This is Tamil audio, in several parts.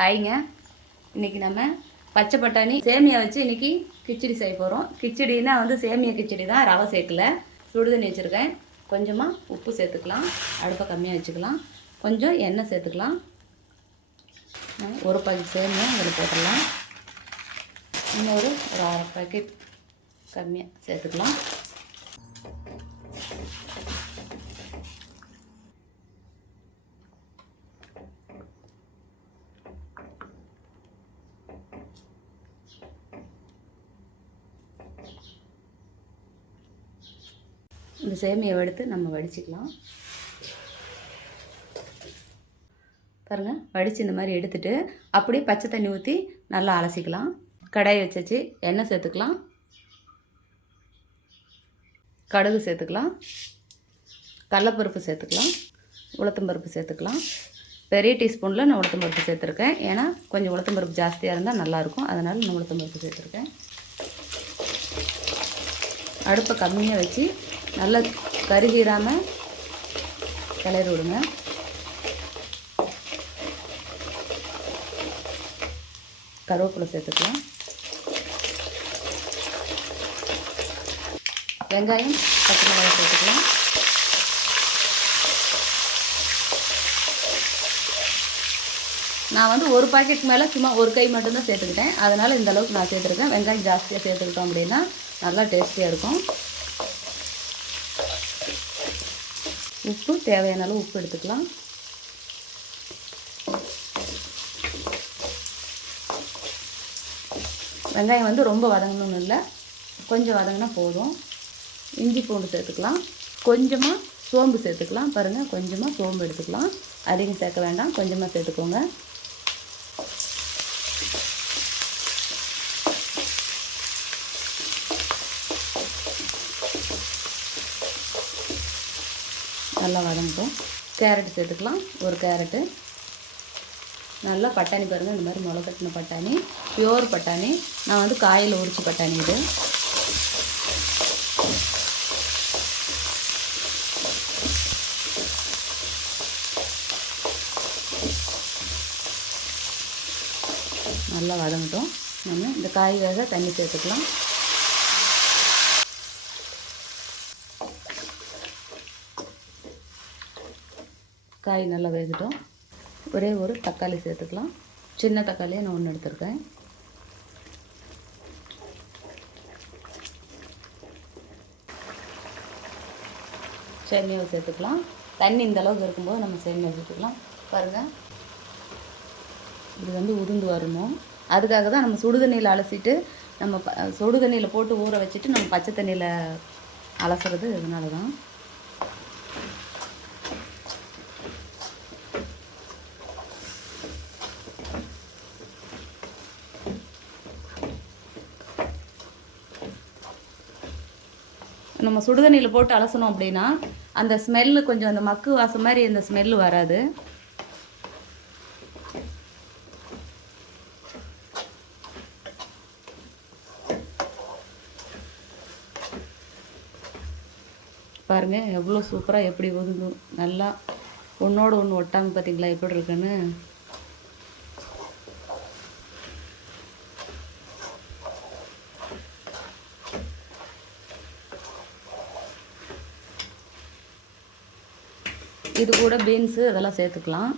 ஹாய்ங்க. இன்றைக்கி நம்ம பச்சை பட்டாணி சேமியா வச்சு இன்றைக்கி கிச்சடி செய்ய போகிறோம். கிச்சடினா சேமியா கிச்சடி தான், ரவை சேர்க்கல. சுடுதண்ணி வச்சுருக்கேன். கொஞ்சமாக உப்பு சேர்த்துக்கலாம், அடுப்பை கம்மியாக வச்சுக்கலாம். கொஞ்சம் எண்ணெய் சேர்த்துக்கலாம். ஒரு பாக்கெட் சேமியா அதில் போட்டுடலாம். இன்னொரு அரை பாக்கெட் கம்மியாக சேர்த்துக்கலாம். இந்த சேமியாவை எடுத்து நம்ம வடிச்சிக்கலாம். பாருங்கள், வடித்து இந்த மாதிரி எடுத்துகிட்டு அப்படியே பச்சை தண்ணி ஊற்றி நல்லா அலசிக்கலாம். கடாயை வச்சாச்சு. எண்ணெய் சேர்த்துக்கலாம், கடுகு சேர்த்துக்கலாம், கடலைப்பருப்பு சேர்த்துக்கலாம், உளுத்தம்பருப்பு சேர்த்துக்கலாம். பெரிய டீஸ்பூனில் நான் உளுத்தம்பருப்பு சேர்த்துருக்கேன். ஏன்னா கொஞ்சம் உளுத்தம்பருப்பு ஜாஸ்தியாக இருந்தால் நல்லாயிருக்கும், அதனால் நான் உளுத்தம்பருப்பு சேர்த்துருக்கேன். அடுப்பை கம்மியாக வச்சு நல்லா கருகிராமல் கிளறி விடுங்க. கருவேப்பிலை சேர்த்துக்கலாம். வெங்காயம், பச்சை மிளகாய் சேர்த்துக்கலாம். நான் ஒரு பாக்கெட் மேலே சும்மா ஒரு கை மட்டும்தான் சேர்த்துக்கிட்டேன். அதனால் இந்த அளவுக்கு நான் சேர்த்துருக்கேன். வெங்காயம் ஜாஸ்தியாக சேர்த்துக்கிட்டோம் அப்படின்னா நல்லா டேஸ்டியாக இருக்கும். உப்பு தேவையான அளவு உப்பு எடுத்துக்கலாம். வெங்காயம் ரொம்ப வதங்கணும்னு இல்லை, கொஞ்சம் வதங்கினா போதும். இஞ்சி பூண்டு சேர்த்துக்கலாம். கொஞ்சமாக சோம்பு சேர்த்துக்கலாம். பாருங்கள், கொஞ்சமாக சோம்பு எடுத்துக்கலாம். அதிகம் சேர்க்க வேண்டாம், கொஞ்சமாக சேர்த்துக்கோங்க. நல்லா வதங்கட்டும். கேரட் சேர்த்துக்கலாம், ஒரு கேரட்டு. நல்லா பட்டாணி பாருங்கள், இந்த மாதிரி முளை கட்டின பட்டாணி, பியோர் பட்டாணி. நான் காயில் உரிச்ச பட்டாணி இது. நல்லா வதங்கட்டும். நம்ம இந்த காய் வேக தண்ணி சேர்த்துக்கலாம். காய் நல்லா வேகட்டும். ஒரே ஒரு தக்காளி சேர்த்துக்கலாம். சின்ன தக்காளியை நான் ஒன்று எடுத்துருக்கேன். சேமியாவை சேர்த்துக்கலாம். தண்ணி இந்த அளவுக்கு இருக்கும்போது நம்ம சேமியா சேர்த்துக்கலாம். பாருங்கள், இது உதிர்ந்து வரணும். அதுக்காக தான் நம்ம சுடுதண்ணியில் அலசிட்டு நம்ம சுடுதண்ணியில் போட்டு ஊற வச்சுட்டு நம்ம பச்சை தண்ணியில் அலசுறது. இதனால தான் நம்ம சுடுதண்ணியில் போட்டு அலசணும் அப்படின்னா அந்த ஸ்மெல்லு கொஞ்சம் அந்த மக்கு வாசம் மாதிரி அந்த ஸ்மெல்லு வராது. பாருங்கள், எவ்வளோ சூப்பராக எப்படி ஒதுங்கும். நல்லா ஒன்றோடு ஒன்று ஒட்டாமல் பார்த்தீங்களா எப்படி இருக்குன்னு. இது கூட பீன்ஸு அதெல்லாம் சேர்த்துக்கலாம்.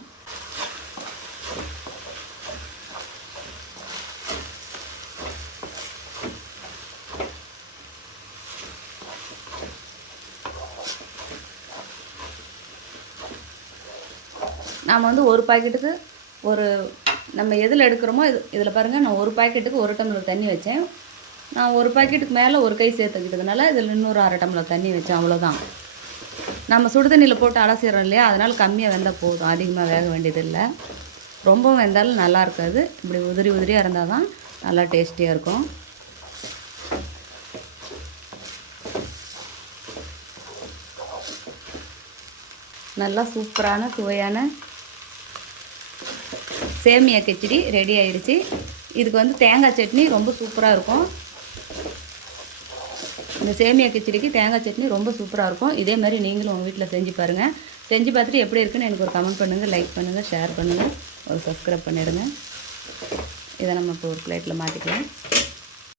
நாம் ஒரு பாக்கெட்டுக்கு நம்ம எதில் எடுக்கிறோமோ இதில் பாருங்கள், நான் ஒரு பாக்கெட்டுக்கு 1 டம்ளர் தண்ணி வச்சேன். நான் ஒரு பாக்கெட்டுக்கு மேலே ஒரு கை சேர்த்துக்கிட்டதுனால இதில் இன்னொரு அரை டம்ளர் தண்ணி வச்சேன், அவ்வளோதான். நம்ம சுடுதண்ணியில் போட்டு அலசிடுறோம் இல்லையா, அதனால் கம்மியாக வெந்தால் போதும், அதிகமாக வேக வேண்டியதில்லை. ரொம்பவும் வெந்தாலும் நல்லா இருக்காது. இப்படி உதிரி உதிரியாக இருந்தால் தான் நல்லா டேஸ்டியாக இருக்கும். நல்லா சூப்பரான சுவையான சேமியா கிச்சடி ரெடி ஆயிடுச்சு. இதுக்கு தேங்காய் சட்னி ரொம்ப சூப்பராக இருக்கும். இந்த சேமியா கிச்சடிக்கு தேங்காய் சட்னி ரொம்ப சூப்பராக இருக்கும். இதே மாதிரி நீங்களும் உங்கள் வீட்டில் செஞ்சு பாருங்கள். செஞ்சு பார்த்துட்டு எப்படி இருக்குன்னு எனக்கு ஒரு கமெண்ட் பண்ணுங்கள், லைக் பண்ணுங்கள், ஷேர் பண்ணுங்கள், ஒரு சப்ஸ்கிரைப் பண்ணிடுங்க. இதை நம்ம இப்போ ஒரு பிளேட்டில் மாற்றிக்கலாம்.